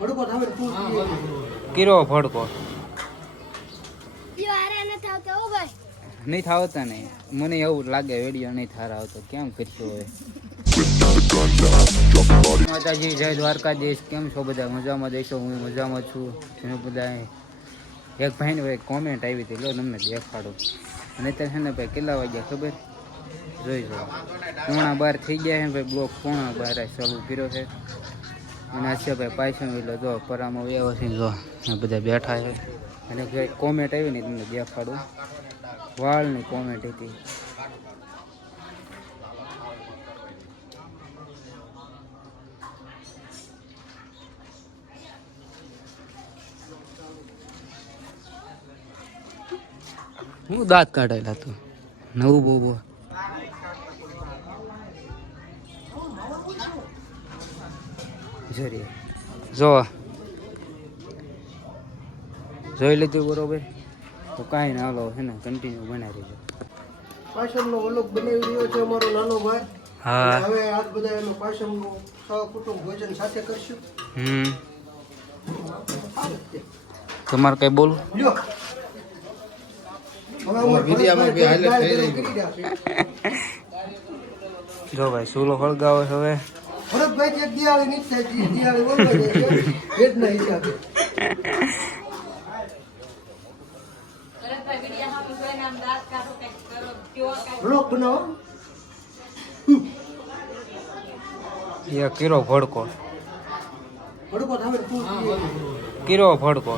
ભડકો થાવે તું કીરો ભડકો નહીં થાવતા ને. મને એવું લાગે વેડિયો નહીં થારા આવતો કેમ કરશો હવે? માતાજી જય દ્વારકાધીશ. કેમ છો બધા? મજામાં દેશો હું મજામાં છું. તમે બધા એક ભાઈને ભાઈ કોમેન્ટ આવી હતી. લો તમને દેખાડો. અને ત્યાં છે ને ભાઈ કેટલા વાગ્યા ખબર? જોઈ જો પોણા બાર થઈ ગયા છે ભાઈ બ્લોક પોણા બાર ચાલુ કર્યો છે. અને આ છે ભાઈ પાછળ એટલે જો પરામાં વ્યવસ્થિત જો બધા બેઠા છે. અને કોમેન્ટ આવી ને તમને દેખાડું. વાળની કોમેન્ટ હતી. હું દાંત કાઢેલા તું? નવું બહુ બહુ. જો. જોઈ લીધું બરોબર? તો કાંઈ ના લો હે ને કન્ટિન્યુ બનાવી દેજો પાછળનો વલોગ બનાવી રહ્યો છે અમારો નાનો ભાઈ. હા. હવે આજ બધા એનો પાછળનું સહકુટુંબ ભોજન સાથે કરશું. હમ. તમારે કઈ બોલું લ્યો. જો ભાઈ સૂલો હળગાવે હવે. ભરતભાઈ એક દિવાળી નહીં થાય જી દિવાળી બોલવા જાય છે. ભેટના હિસાબે. બ્લોક બનાવો એ કીરો ભડકો. ભડકો થાવે તું કીરો ભડકો.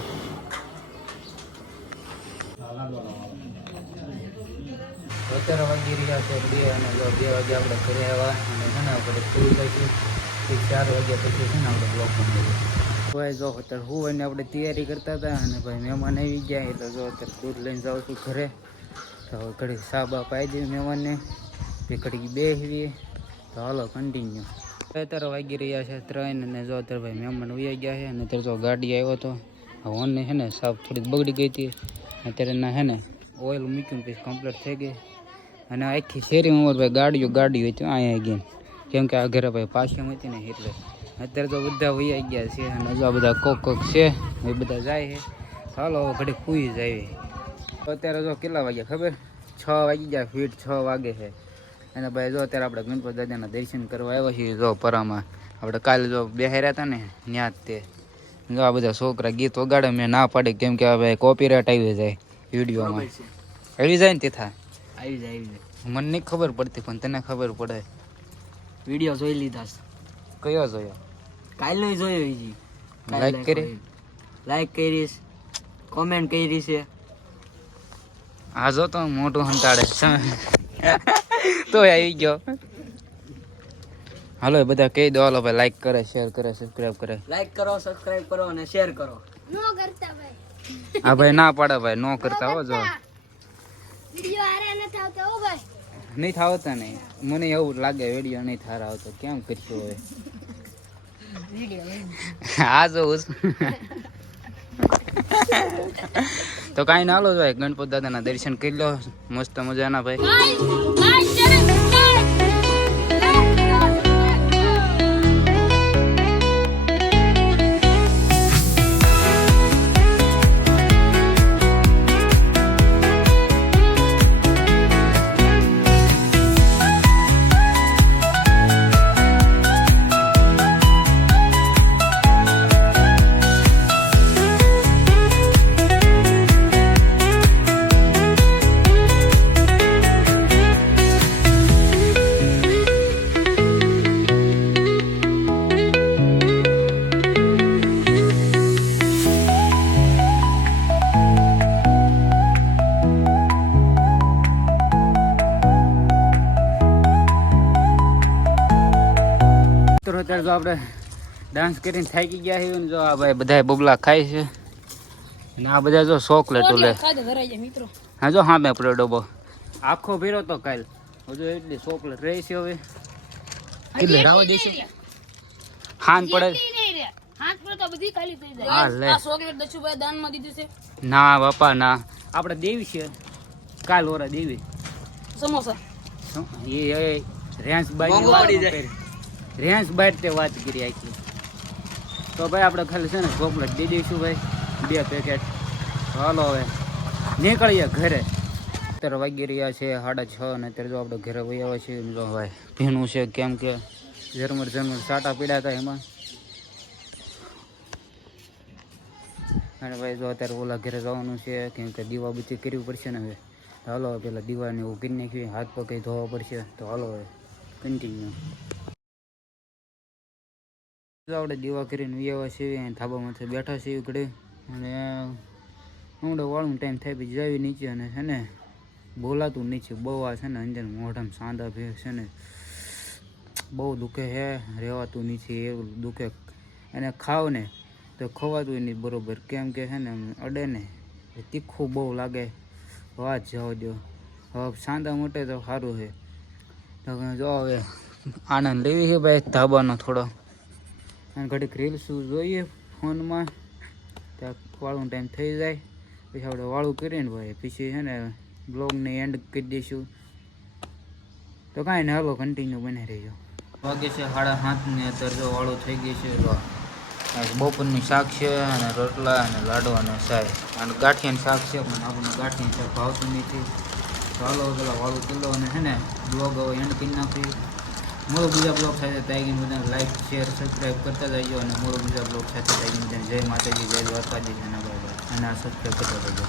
અત્યારે વાગી રહ્યા છે બે અને બે વાગે આપણે ઘરે આવ્યા અને ઘણા ને આપણે પૂરું થઈ ચાર વાગ્યા પછી છે ને આપણે બ્લોક બનાવીએ ભાઈ, જો અત્યારે હું અને આપણે તૈયારી કરતા હતા અને ભાઈ મહેમાન આવી ગયા, એટલે જો અત્યારે દૂધ લઈને જાઉં છું ઘરે. તો હવે ઘડી સા બા પાઈ દઈએ મહેમાનને બે ઘડી બેસવીએ તો હાલો કન્ટિન્યુ અત્યારે વાગી રહ્યા છે ત્રણ અને જો અત્યારે ભાઈ મહેમાન ઉઈ ગયા છે અને અત્યારે જો ગાડી આવ્યો હતો આ ઓનને છે ને સાફ થોડીક બગડી ગઈ હતી. અત્યારે ના છે ને ઓઇલ મૂક્યું પછી કમ્પ્લીટ થઈ ગઈ. અને આખી શેરીમાં અમારે ભાઈ ગાડીઓ ગાડીઓ હતી અહીંયા ગઈ. કેમ કે આ ઘરે ભાઈ પાછળ હતી ને એટલે અત્યારે તો બધા વૈયા ગયા છે અને જો આ બધા કોક કોક છે એ બધા જાય છે. ચાલો ઘડી ખુઈ જાય અત્યારે જો કેટલા વાગ્યા ખબર? છ વાગી ગયા ફીટ છ વાગે છે. અને ભાઈ જો અત્યારે આપણે ગણપત દાદાના દર્શન કરવા આવ્યા છીએ જો પરામાં. આપણે કાલે જો બેહાર્યા હતા ને ત્યાં તે. જો આ બધા છોકરા ગીત વગાડે મેં ના પાડી કેમ કે હવે કોપીરાઇટ આવી જાય વિડીયોમાં. આવી જાય ને તીથા આવી જાય આવી જાય. મને નહીં ખબર પડતી પણ તને ખબર પડે. વીડિયો જોઈ લીધા છે. કયો જોયો? કાલનો જોયો ઈજી લાઈક કરી? લાઈક કરીશ. કોમેન્ટ કરી છે. આ જો તો મોટું હંતાડે તો આવી ગયો. હાલો બધા કહી દો. હાલો ભાઈ લાઈક કરે શેર કરે સબસ્ક્રાઈબ કરે. લાઈક કરો સબસ્ક્રાઇબ કરો અને શેર કરો. નો કરતા ભાઈ. આ ભાઈ ના પાડે ભાઈ નો કરતા હો જો. વિડિયો હારે ન આવતા હો ભાઈ. નહીં થાવતા ને. મને એવું લાગે વીડિયો નહીં થાર આવતો કેમ કર્યો હવે? આ જો તો કાંઈ ના લો ભાઈ ગણપત દાદાના દર્શન કરી લો. મસ્ત મજાના ભાઈ. અત્યારે જો આપણે ડાન્સ કરીને થાકી ગયા છીએ ને જો આ ભાઈ બધા બબલા ખાય છે. ને આ બધા જો ચોકલેટો લે હા જો હા મેં આપણો ડબ્બો. આખો ભીરો તો કાલ. હજુ એટલી ચોકલેટ રહી છે હવે. કેટલી રાવા દઈશું હાન પડે. હાથ પર તો બધી ખાલી થઈ જાય. હા લે. ચોકલેટ દશુભાઈ દાનમાં દીધું છે. ના બાપા ના. આપણે દેવી છે. કાલ ઓરા દેવી. સમોસા. એ રેન્સ બાઈ પડી જાય. રેન્સ બાઈ તે વાત કરી આખી. તો ભાઈ આપણે ખાલી છે ને ચોકલેટ દઈ દઈશું ભાઈ. બે પેકેટ હાલો હવે. નીકળીએ ઘરે. અત્યારે વાગી રહ્યા છે સાડા છ અને અત્યારે જો આપણે ઘરે વહી આવ્યા છે. જો ભાઈ, ભીનું છે કેમ કે ઝરમર ઝરમર સાટા પીડ્યા હતા એમાં. અને ભાઈ જો અત્યારે ઓલા ઘરે જવાનું છે, કેમ કે દીવા બધી કરવી પડશે ને હવે. હાલો પેલા દીવાને એવું કરી નાખ્યું હાથ પગ ધોવા પડશે. તો હાલો હવે કન્ટિન્યુ આપણે દીવા કરીને વ્યવહાર સીવી અહીં ધાબામાંથી બેઠા સીવી ઘડે અને હમણાં વાળું ટાઈમ થાય પછી જાવી નીચે અને છે ને બોલાતું નીચે. બહુ આ છે ને અંદર મોઢામાં સાંધા ભે છે ને બહુ દુખે હે રહેવાતું નીચે એવું દુખે. અને ખાવ ને તો ખવાતું નહીં બરોબર. કેમ કે છે ને અડે ને તીખું બહુ લાગે. વાત જવા દો હવે સાંધા મોટે તો સારું છે તો જો હવે આનંદ લેવી છે ભાઈ ધાબાનો થોડો. અને ઘડીક રીલ્સ જોઈએ ફોનમાં. ત્યાં વાળું ટાઈમ થઈ જાય. પછી આપણે વાળું કરીને ભાઈ. પછી છે ને બ્લોગને એન્ડ કરી દઈશું. તો કાંઈ ને હાલો કન્ટિન્યુ બને રહેજો. વાગે છે સાડા સાત ને અત્યારે જો વાળું થઈ ગયું છે બપોરનું શાક છે અને રોટલા અને લાડુ અને સાય અને ગાંઠિયાનું શાક છે, પણ આપણને ગાંઠિયાનું શાક ભાવતું નથી. હાલો પેલા વાળું કિલ્લો અને છે ને બ્લોગ એન્ડ કરી નાખી મોડો બીજા બ્લોગ સાથે તાઈગીન બધાને લાઈક શેર સબસ્ક્રાઈબ કરતા જજો અને મોરો બીજા બ્લોગ સાથે તાઈગીન બધાને જય માતાજી, જય દ્વારકાજી અને બાય બાય આ સબસ્ક્રાઈબ કરતા જજો.